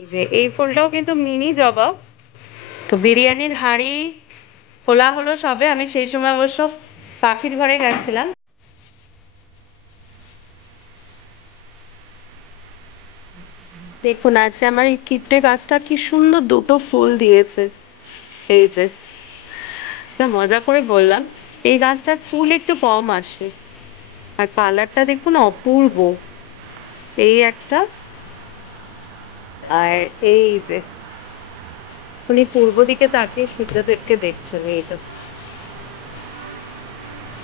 যে এই ফুলটাও কিন্তু মিনি জবা। তো বিরিয়ানির হাঁড়ি খোলা হলো সবে, আমি সেই সময় অবশ্য পাখির ঘরে গেছিলাম। দেখুন আজকে আমার এই কিপ্টে গাছটা কি সুন্দর দুটো ফুল দিয়েছে। এই যে মজা করে বললাম, এই গাছটার ফুল একটু কম আসে আর কালারটা দেখুন অপূর্ব। এই একটা, আর এই যে উনি পূর্ব দিকে তাকিয়ে সূর্যদেবকে দেখছেন, এইটা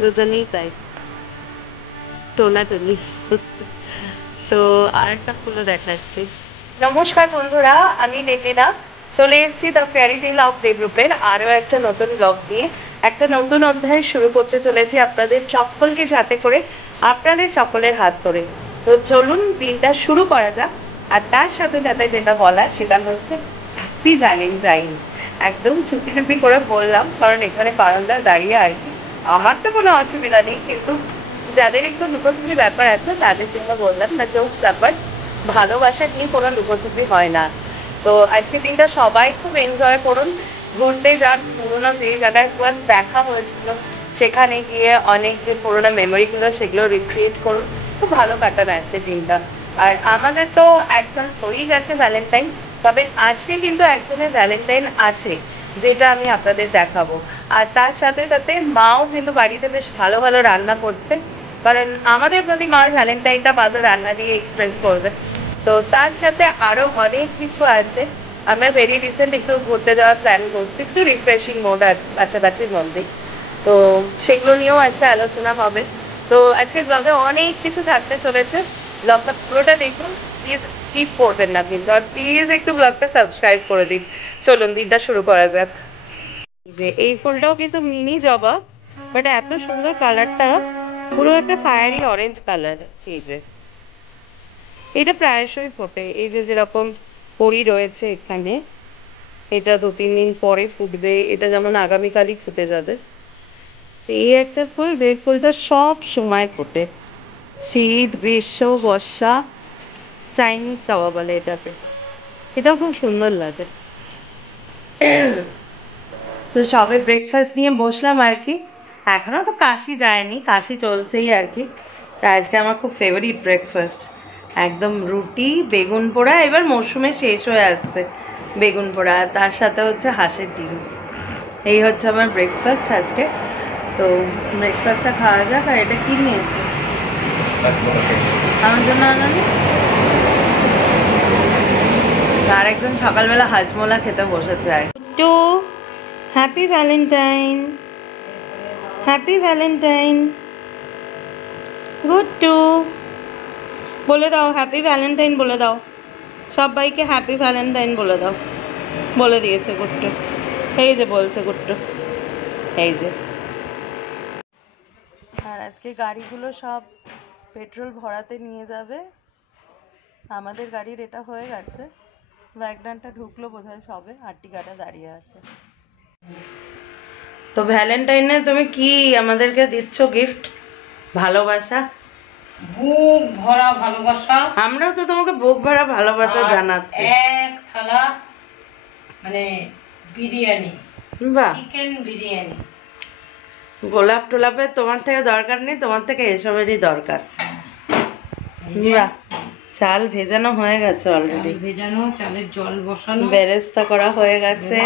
দুজনেই তাই টোনাটুনি। তো আরেকটা ফুলও দেখাচ্ছি। নমস্কার বন্ধুরা, আমি লেলিনা চলে এসেছি দ্য ফেয়ারি টেল অফ দেবরূপের আরো একটা নতুন ব্লগ নিয়ে। একটা নতুন অধ্যায় শুরু করতে চলেছি আপনাদের সকলকে সাথে করে, আপনাদের সকলের হাত ধরে। তো চলুন দিনটা শুরু করা যাক। আর তার সাথে সাথে যেটা বলার সেটা হচ্ছে হ্যাপি ভ্যালেন্টাইন। একদম চুপি চুপি করে বললাম, কারণ এখানে বারান্দায় দাঁড়িয়ে আর কি। আমার তো কোনো অসুবিধা নেই, কিন্তু যাদের একটু লুকোচুরি ব্যাপার আছে তাদের জন্য বললাম, না জোকস ব্যাপার, ভালোবাসা নিয়ে কোনো লুকোচুরি হয় না। তো আজকে দিনটা সবাই খুব এনজয় করুন, ঘুরতে যান, পুরোনো যে জায়গায় দেখা হয়েছিল সেখানে গিয়ে অনেক যে পুরোনো মেমোরিগুলো সেগুলো রিক্রিয়েট করুন, খুব ভালো কাটান আজকে দিনটা। আর আমাদের তো একদম হয়েই গেছে ভ্যালেন্টাইন, তবে আজকে কিন্তু একজনের ভ্যালেন্টাইন আছে যেটা আমি আপনাদের দেখাবো। আর তার সাথে সাথে মাও কিন্তু বাড়িতে বেশ ভালো ভালো রান্না করছে, কারণ আমাদের প্রতি মার ভ্যালেন্টাইনটা মাত্র রান্না দিয়ে এক্সপ্রেস করবে। তো তার সাথে আরো অনেক কিছু আছে। আমরা ভেরি রিসেন্ট একটু ঘুরতে যাওয়ার প্ল্যান করছি, একটু রিফ্রেশিং মোড আছে কাছাকাছির মধ্যে। তো সেগুলো নিয়েও আজকে আলোচনা হবে। তো আজকে ব্লগে অনেক কিছু থাকতে চলেছে, ব্লগটা পুরোটা দেখুন, প্লিজ স্কিপ করবেন না কিন্তু, আর প্লিজ একটু ব্লগটা সাবস্ক্রাইব করে দিন। চলুন দিনটা শুরু করা যাক। যে এই ফুলটাও কিন্তু মিনি জবা, বাট এত সুন্দর কালারটা, পুরো একটা ফায়ারি অরেঞ্জ কালার। এই যে এটা প্রায়শই ফোটে, এই যে যেরকম কড়ি রয়েছে এখানে, এটা 2-3 দিন পরে ফুটবে, এটা যেমন আগামীকালই ফুটে যাবে। এই একটা ফুল, যে ফুলটা সব সময় ফোটে, শীত গ্রীষ্ম বর্ষা, চাইনিজ জবা বলে এটাকে। এটাও খুব সুন্দর লাগে। তো সবে ব্রেকফাস্ট নিয়ে বসলাম আর কি, এখনো তো কাশি যায়নি, কাশি চলছেই আর কি। তা আজকে আমার খুব ফেভারিট ব্রেকফাস্ট, একদম রুটি বেগুন পোড়া, এবার মরশুমে শেষ হয়ে আসছে বেগুন পোড়া, আর তার সাথে হচ্ছে হাঁসের ডিম। এই হচ্ছে আমার ব্রেকফাস্ট আজকে। তো ব্রেকফাস্টটা খাওয়া যাক। আর এটা কি নিয়েছে আমার জন্য আনানি? আর একজন সকালবেলা হাজমোলা খেতে বসেছে। তো happy Valentine, happy Valentine Guddu, বলে দাও হ্যাপি ভ্যালেন্টাইন বলে দাও, সবাইকে হ্যাপি ভ্যালেন্টাইন বলে দাও। বলে দিয়েছে গুড্ডু, এই যে বলছে গুড্ডু, এই যে। আর আজকে গাড়িগুলো সব পেট্রোল ভরাতে নিয়ে যাবে। আমাদের গাড়ির এটা হয়ে গেছে, ওয়াগনারটা ঢুকলো বোধহয় সবে, আর্টিকাটা দাঁড়িয়ে আছে। তো ভ্যালেন্টাইনে তুমি কি আমাদেরকে দিচ্ছ গিফট? ভালোবাসা, বুক ভরা ভালোবাসা। আমরাও তো তোমাকে বুক ভরা ভালোবাসা জানাচ্ছি। এক থালা মানে বিরিয়ানি, বাহ, চিকেন বিরিয়ানি। গোলাপ টোলাপের তোমার থেকে দরকার নেই, তোমার থেকে এসবেরই দরকার। বাহ, চাল ভেজানো হয়ে গেছে অলরেডি, ভেজানো চালের জল বসানো, বেরেস্তা করা হয়ে গেছে,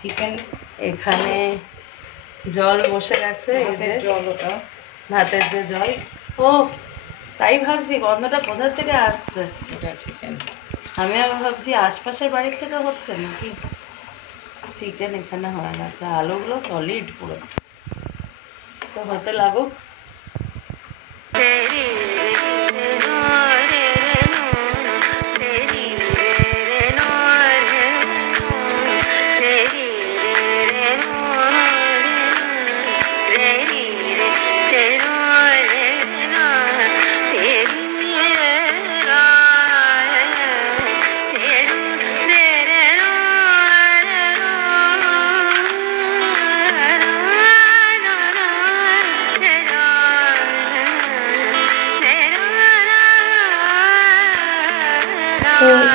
চিকেন এখানে জল বসে গেছে, এই যে জল, ওটা ভাতের যে জল। ও তাই ভাবছি গন্ধটা কোথা থেকে আসছে, ওটা চিকেন। আমি আবার ভাবছি আশপাশের বাড়ির থেকে হচ্ছে নাকি। চিকেন এখানে হয়ে গেছে, আলুগুলো সলিড পুরো। তো হতে লাগুক।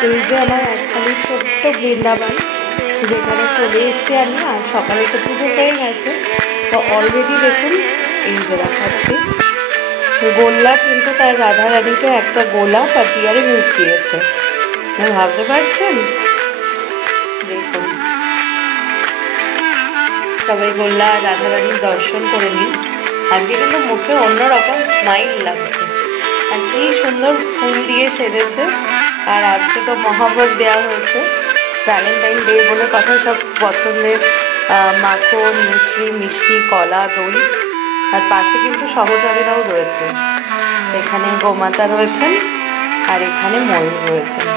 এই যে আমার একখানি ছোট্ট বৃন্দাবন, যেখানে চলে এসেছি আমি। আর সকালে তো পুজো হয়ে গেছে, তো অলরেডি দেখুন এই যে দেখাচ্ছি গোল্লা, কিন্তু তার রাধারানীকে একটা গোলা পাটিয়ারে মুখ দিয়েছে। ভাবতে পারছেন? দেখুন, সবাই গোল্লা রাধারানীর দর্শন করে নিন। আজকে কিন্তু মুখে অন্যরকম স্মাইল লাগছে, আর কি সুন্দর ফুল দিয়ে সেজেছে। আর আজকে তো মহাভোগ দেওয়া হয়েছে, ভ্যালেন্টাইন ডে বলে কথা। সব পছন্দের মাখন, মিষ্টি, মিষ্টি, কলা, দই। আর পাশে কিন্তু সহচরেরাও রয়েছে, এখানে গোমাতা রয়েছেন আর এখানে ময়ূর রয়েছেন।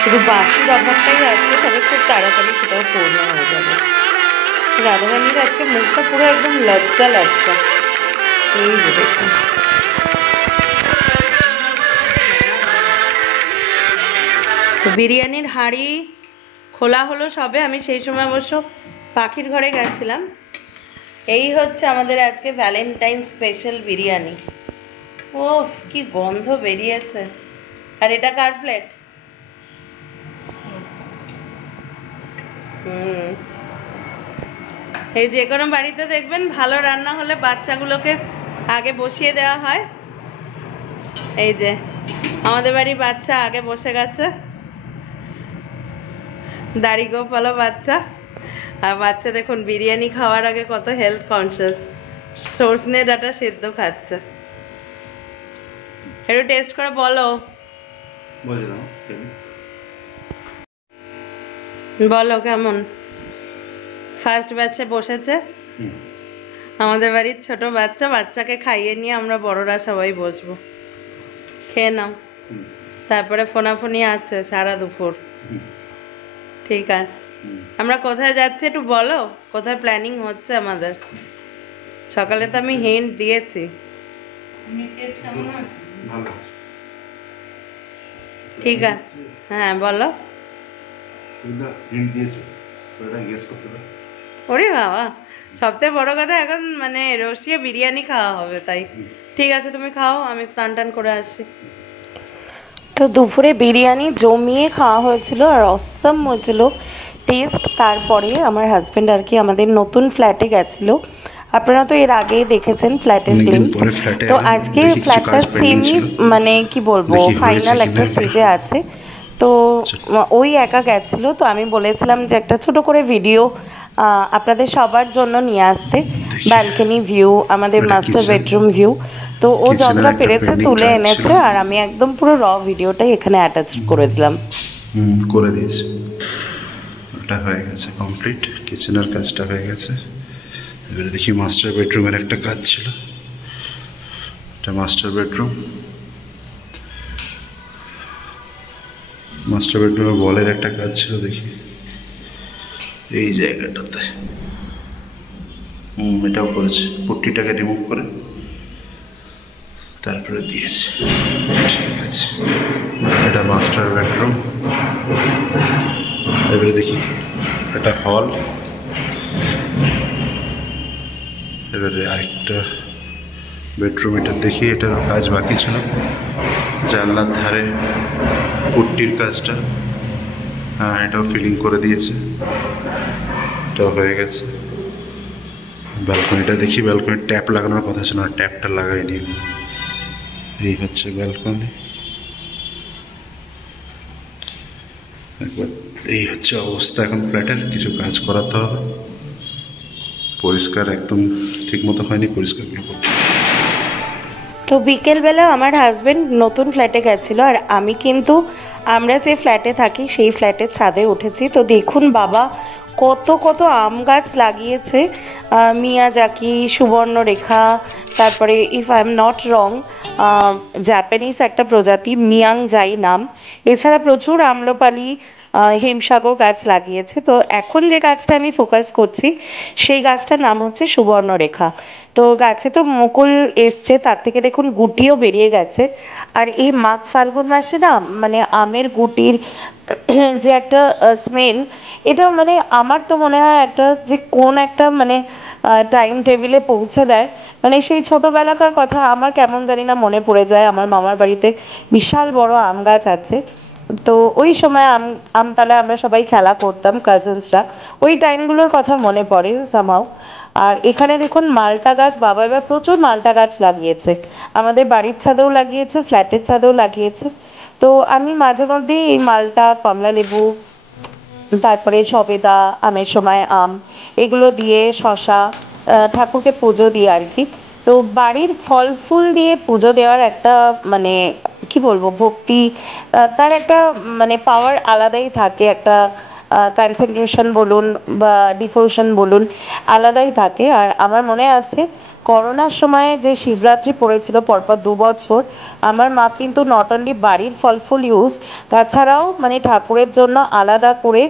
শুধু বাঁশি ব্যাপারটাই আছে, তবে খুব তাড়াতাড়ি সেটাও পূর্ণ হয়ে যাবে। রাধারানীর আজকে মুখটা পুরো একদম লজ্জা লজ্জা। এই যে দেখুন, তো বিরিয়ানির হাঁড়ি খোলা হলো সবে। আমি সেই সময় অবশ্য পাখির ঘরে গেছিলাম। এই হচ্ছে আমাদের আজকে ভ্যালেন্টাইন স্পেশাল বিরিয়ানি। ওফ, কি গন্ধ বেরিয়েছে! আর এটা কার প্লেট? এই যে কোনো বাড়িতে দেখবেন ভালো রান্না হলে বাচ্চাগুলোকে আগে বসিয়ে দেওয়া হয়। এই যে আমাদের বাড়ির বাচ্চা আগে বসে গেছে, দাড়ি গোপালো বাচ্চা। আর বাচ্চা দেখুন বিরিয়ানি খাওয়ার আগে কত হেলথ কনসিয়াস, সর্ষে ডাঁটা সেদ্ধ খাচ্ছে। একটু টেস্ট করে বলো, বলো কেমন। ফার্স্ট ব্যাচে বসেছে আমাদের বাড়ির ছোট বাচ্চা, বাচ্চাকে খাইয়ে নিয়ে আমরা বড়রা সবাই বসবো। খেয়ে নাও, তারপরে ফোনাফোনি আছে সারা দুপুর। ঠিক আছে, আমরা কোথায় যাচ্ছি একটু বলো, কোথায় প্ল্যানিং হচ্ছে আমাদের? সকালে তো আমি হিন্ট দিয়েছি। ঠিক আছে, হ্যাঁ বলো। ওরে বাবা, সবথেকে বড় কথা এখন মানে রসিয়ে বিরিয়ানি খাওয়া হবে, তাই ঠিক আছে তুমি খাও, আমি স্নান টান করে আসি। তো দুপুরে বিরিয়ানি জমিয়ে খাওয়া হয়েছিল আর অসাম হয়েছিল টেস্ট। তারপরে আমার হাজব্যান্ড আর কি আমাদের নতুন ফ্ল্যাটে গেছিলো। আপনারা তো এর আগে দেখেছেন ফ্ল্যাটের গ্লিম্পস। তো আজকে ফ্ল্যাটটা সেমি মানে কি বলবো ফাইনাল একটা স্টেজে আছে। তো ওই একা গেছিলো, তো আমি বলেছিলাম যে একটা ছোট করে ভিডিও আপনাদের সবার জন্য নিয়ে আসতে। ব্যালকনি ভিউ, আমাদের মাস্টার বেডরুম ভিউ। তো ও যতটা পেরেছে তুলে এনেছে, আর আমি একদম পুরো র ভিডিওটাই এখানে অ্যাটাচ করে দিলাম। করে দিয়েছি, ওটা হয়ে গেছে কমপ্লিট। কিচেনের কাজটা হয়ে গেছে। এবারে দেখি মাস্টার বেডরুমের একটা কাজ ছিল। এটা মাস্টার বেডরুম। মাস্টার বেডরুমে বলের একটা কাজ ছিল, দেখি এই জায়গাটাতে। এটাও করেছে, পুট্টিটাকে রিমুভ করে তারপরে দিয়েছে। ঠিক আছে, এটা মাস্টার বেডরুম। এবারে দেখি এটা হল। এবারে আরেকটা বেডরুম, এটা দেখি এটার কাজ বাকি ছিল। জানলার ধারে পুট্টির কাজটা, হ্যাঁ এটাও ফিলিং করে দিয়েছে, এটাও হয়ে গেছে। ব্যালকনিটা দেখি, ব্যালকনির ট্যাপ লাগানোর কথা ছিল না, ট্যাপটা লাগাইনি। এই হচ্ছে ব্যালকনি। একবার এই হচ্ছে অবস্থা এখন ফ্ল্যাটের। কিছু কাজ করাতে হবে, পরিষ্কার একদম ঠিক মতো হয়নি, পরিষ্কারগুলো করতে। তো বিকেলবেলা আমার হাজব্যান্ড নতুন ফ্ল্যাটে গেছিলো, আর আমি কিন্তু আমরা যে ফ্ল্যাটে থাকি সেই ফ্ল্যাটের ছাদে উঠেছি। তো দেখুন বাবা কত কত আম গাছ লাগিয়েছে, মিয়াজাকি, সুবর্ণরেখা, তারপরে if I am not wrong Japanese একটা প্রজাতি মিয়াংজাই নাম। এছাড়া প্রচুর আম্রপালি, হিমসাগর গাছ লাগিয়েছে। তো এখন যে গাছটা আমি ফোকাস করছি সেই গাছটার নাম হচ্ছে সুবর্ণরেখা। তো গাছে তো মুকুল এসছে, তার থেকে দেখুন গুটিও বেরিয়ে গেছে। আর এই মাঘ ফাল্গুন মাসে না মানে আমের গুটির যে একটা স্মেল, এটা মানে আমার তো মনে হয় একটা যে কোন একটা মানে টাইম টেবিলে পৌঁছে দেয়। মানে সেই ছোটবেলাকার কথা আমার কেমন জানি না মনে পড়ে যায়। আমার মামার বাড়িতে বিশাল বড় আম গাছ আছে, তো ওই সময় আমতলা আমরা সবাই খেলা করতাম কাজিনসরা, ওই টাইমগুলোর কথা মনে পড়ে সামহাও। আর এখানে দেখুন মালটা গাছ, বাবা এবার প্রচুর মালটা গাছ লাগিয়েছে, আমাদের বাড়ির ছাদেও লাগিয়েছে, ফ্ল্যাটের ছাদেও লাগিয়েছে। তো আমি মাঝে মধ্যে এই মালটা, কমলা লেবু, তারপরে সবেদা, আমের সময় আম, এগুলো দিয়ে শশা, ঠাকুরকে পুজো দিই আর কি। তো বাড়ির ফল ফুল দিয়ে পুজো দেওয়ার একটা মানে কি বলবো ভক্তি, তার একটা মানে পাওয়ার আলাদাই থাকে, একটা কনসেন্ট্রেশন বলুন বা ডিভোশন বলুন, আলাদাই থাকে। আর আমার মনে আছে করোনার সময় যে শিবরাত্রি পড়েছিল পরপর 2 বছর, আমার মা কিন্তু নট অনলি বাড়ির ফল ফুল ইউজ, তাছাড়াও মানে ঠাকুরের জন্য আলাদা করে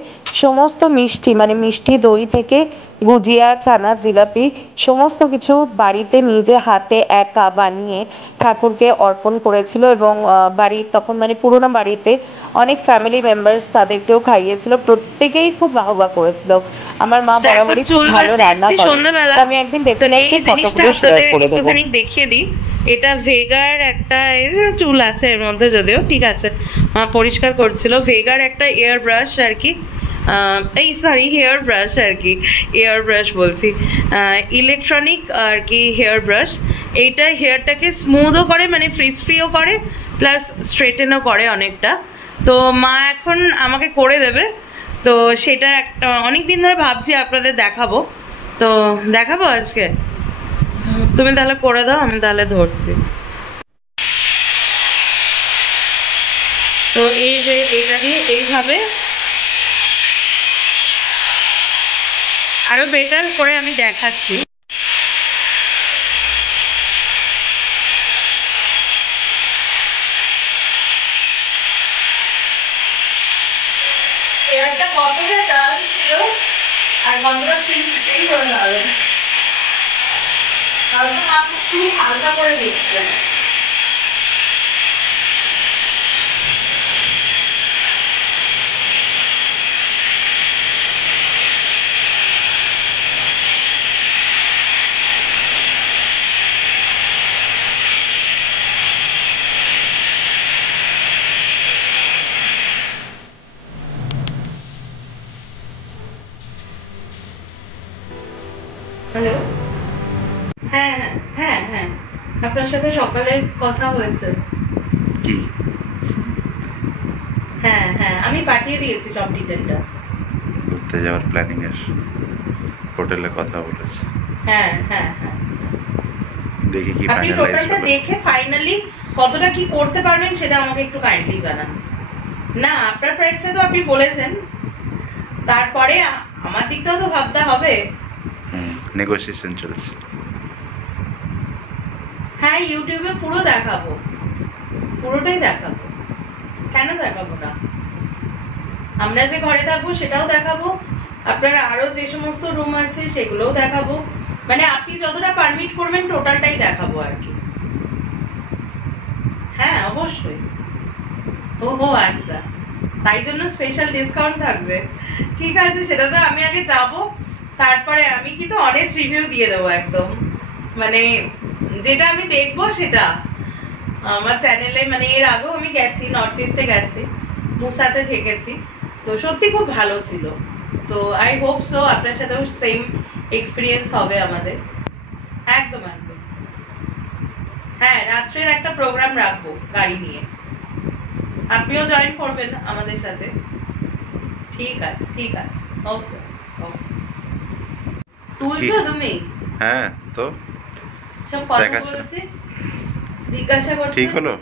সমস্ত মিষ্টি, মানে মিষ্টি দই থেকে গুজিয়া, ছানা, জিলাপি, সমস্ত কিছু বাড়িতে নিজে হাতে একা বানিয়ে ঠাকুরকে অর্পণ করেছিল। এবং বাড়ির তখন মানে পুরোনো বাড়িতে অনেক ফ্যামিলি মেম্বার্স, তাদেরকেও খাইয়েছিল, প্রত্যেকেই খুব বাহবা করেছিল। আমার মা বরাবরই খুব ভালো রান্না করে। আমি একদিন ডেফিনেটলি ফটোগুলো শেয়ার করে দেবো। দেখিয়ে দিই, এটা ভেগার একটা চুল আছে এর মধ্যে, যদিও ঠিক আছে, পরিষ্কার করছিল। ভেগার একটা এয়ার ব্রাশ আর কি, এই সরি হেয়ার ব্রাশ আর কি, এয়ার ব্রাশ বলছি, ইলেকট্রনিক আর কি হেয়ার ব্রাশ। এইটা হেয়ারটাকে স্মুথও করে, মানে ফ্রিজ ফ্রিও করে, প্লাস স্ট্রেটেনও করে অনেকটা। তো মা এখন আমাকে করে দেবে, তো সেটা একটা অনেকদিন ধরে ভাবছি আপনাদের দেখাবো, তো দেখাবো আজকে। তুমি তাহলে করে দাও, আমি তাহলে ধরছি। তো এই যে এটা দিয়ে এইভাবে আরো বেটার করে আমি দেখাচ্ছি। এয়ারটা কতটা ডাল ছিল আর কতটা ফিল করে নেবে, তাহলে আপনি একটু হালকা করে দিচ্ছেন। হ্যালো, হ্যাঁ হ্যাঁ হ্যাঁ হ্যাঁ, আপনার সাথে সকালে কথা হয়েছে। হ্যাঁ হ্যাঁ, আমি পাঠিয়ে দিয়েছি সব ডিটেলটা। ঘুরতে যাওয়ার প্ল্যানিং এর হোটেলে কথা বলেছে। হ্যাঁ হ্যাঁ হ্যাঁ, দেখি কি আপনি ফাইনালাইজ টোটালটা হবে। দেখে ফাইনালি কতটা কি করতে পারবেন সেটা আমাকে একটু কাইন্ডলি জানান। না, আপনার প্রাইসটা তো আপনি বলেছেন, তারপরে আমার দিকটাও তো ভাবতে হবে। নেগোসিয়েশন চলছে। হ্যাঁ, ইউটিউবে পুরো দেখাবো, পুরোটাই দেখাবো, কেন দেখাবো না। আমরা যে ঘরে থাকবো সেটাও দেখাবো, আপনার আরো যে সমস্ত রুম আছে সেগুলোও দেখাবো, মানে আপনি যতটা পারমিট করবেন টোটালটাই দেখাবো আর কি। হ্যাঁ অবশ্যই। ওহো আচ্ছা, তাই জন্য স্পেশাল ডিসকাউন্ট থাকবে। ঠিক আছে, সেটা তো আমি আগে যাব, তারপরে আমি কিন্তু অনেস্ট রিভিউ দিয়ে দেবো একদম, মানে যেটা আমি দেখবো সেটা। আমার চ্যানেলে মানে এর আগেও আমি গেছি, নর্থ ইস্টে গেছি, মুসাতে থেকেছি, তো সত্যি খুব ভালো ছিল। তো আই হোপ সো আপনার সাথেও সেম এক্সপিরিয়েন্স হবে আমাদের। একদম একদম। হ্যাঁ, রাত্রের একটা প্রোগ্রাম রাখবো গাড়ি নিয়ে, আপনিও জয়েন করবেন আমাদের সাথে। ঠিক আছে ঠিক আছে, ওকে ওকে। তুলছো তুমি? হ্যাঁ, তো সব কথা দেখাচ্ছে। বলছি, জিজ্ঞাসা করছি। ঠিক হলো?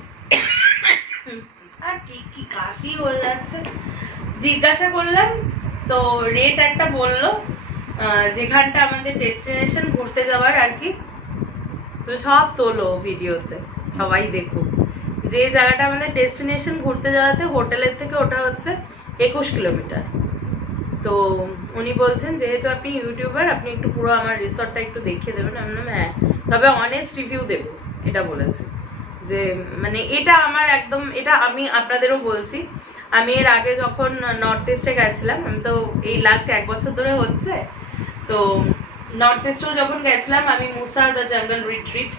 আর ঠিক কি কাশি হয়ে যাচ্ছে। জিজ্ঞাসা করলাম তো রেট একটা বললো, যেখানটা আমাদের ডেস্টিনেশন ঘুরতে যাওয়ার আর কি। তো সব তোলো ভিডিওতে, সবাই দেখুক। যে জায়গাটা আমাদের ডেস্টিনেশন ঘুরতে যাওয়াতে হোটেলের থেকে ওটা হচ্ছে 21 কিলোমিটার। তো উনি বলছেন যেহেতু আপনি ইউটিউবার, আপনি একটু পুরো আমার রিসর্টটা একটু দেখিয়ে দেবেন। আমি বললাম হ্যাঁ, তবে অনেস্ট রিভিউ দেবো, এটা বলেছে। যে মানে এটা আমার একদম, এটা আমি আপনাদেরও বলছি, আমি এর আগে যখন নর্থ ইস্টে গেছিলাম, আমি তো এই লাস্ট 1 বছর ধরে হচ্ছে, তো নর্থ ইস্টেও যখন গেছিলাম আমি মুসা দ্য জঙ্গল রিট্রিট,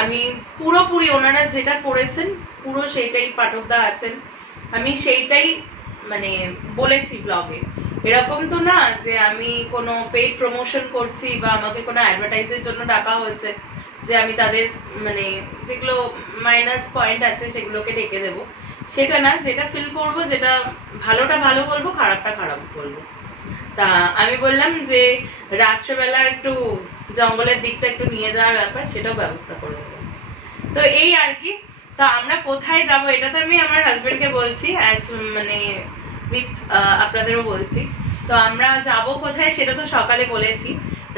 আমি পুরোপুরি ওনারা যেটা করেছেন পুরো সেটাই, পাঠকদা আছেন, আমি সেইটাই মানে বলেছি ব্লগে। এরকম তো না যে আমি কোনো পেইড প্রমোশন করছি বা আমাকে কোনো অ্যাডভার্টাইজের জন্য ডাকা হচ্ছে যে আমি তাদের মানে যেগুলো মাইনাস পয়েন্ট আছে সেগুলোকে ঢেকে দেবো, সেটা না। যেটা ফিল করব, যেটা ভালোটা ভালো বলবো, খারাপটা খারাপ বলবো। তা আমি বললাম যে রাত্রেবেলা একটু জঙ্গলের দিকটা একটু নিয়ে যাওয়ার ব্যাপার, সেটাও ব্যবস্থা করে দেবো। তো এই আর কি। তো আমরা কোথায় যাব এটা তো আমি আমার হাজবেন্ডকে বলছি, মানে উইথ আপনাদেরও বলছি। তো আমরা যাব কোথায় সেটা তো সকালে বলেছি,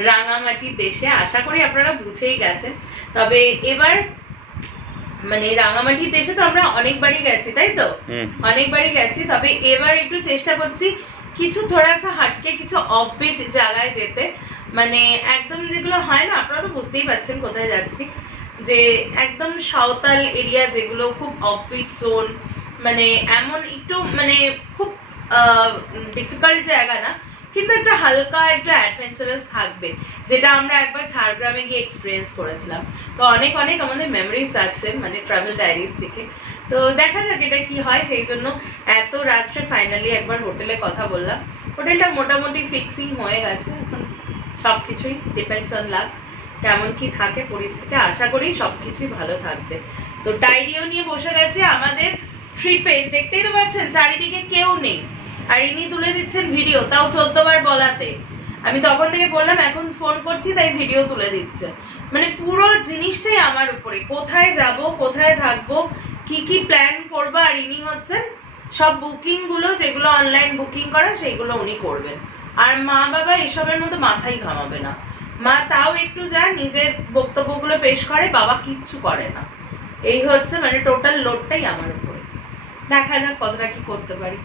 রাঙামাটির দেশে। আশা করি আপনারা বুঝেই গেছেন। তবে এবার মানে রাঙামাটির দেশে তো আমরা অনেকবারই গেছি, তাই তো? অনেকবারই গেছি। তবে এবার একটু চেষ্টা করছি কিছু থোড়াসা হাটকে, কিছু অফবিট জায়গায় যেতে। মানে একদম যেগুলো হয় না, আপনারা তো বুঝতেই পারছেন কোথায় যাচ্ছি, যে একদম সাঁওতাল এরিয়া, যেগুলো খুব অফবিট জোন, মানে এমন একটু মানে খুব ডিফিকাল্ট জায়গা না, কিন্তু একটা হালকা একটু অ্যাডভেঞ্চারাস থাকবে, যেটা আমরা একবার ঝাড়গ্রামে গিয়ে এক্সপিরিয়েন্স করেছিলাম। তো অনেক অনেক আমাদের মেমোরিজ আছে মানে ট্রাভেল ডায়েরিজ থেকে। তো দেখা যাক এটা কি হয়। সেই জন্য এত রাত্রে ফাইনালি একবার হোটেলে কথা বললাম। হোটেলটা মোটামুটি ফিক্সিং হয়ে গেছে, এখন সবকিছুই ডিপেন্ডস অন লাক, কেমন কি থাকে পরিস্থিতি। আশা করি সবকিছুই ভালো থাকবে। তো ডায়েরিও নিয়ে বসে গেছে আমাদের ট্রিপের। দেখতেই তো পাচ্ছেন চারিদিকে কেউ নেই, আর ইনি তুলে দিচ্ছেন ভিডিও, তাও 14 বার বলাতে। আমি তখন থেকে বললাম এখন ফোন করছি, তাই ভিডিও তুলে দিচ্ছে। মানে পুরো জিনিসটাই আমার উপরে, কোথায় যাব, কোথায় থাকবো, কি কি প্ল্যান করবো। আর ইনি হচ্ছেন সব বুকিং গুলো, যেগুলো অনলাইন বুকিং করা, সেগুলো উনি করবেন। আর মা বাবা এসবের মধ্যে মাথাই ঘামাবে না। মা তাও একটু যায়, নিজের বক্তব্যগুলো পেশ করে, বাবা কিচ্ছু করে না। এই হচ্ছে মানে টোটাল লোডটাই আমার উপরে। দেখা যাক কতটা কি করতে পারি।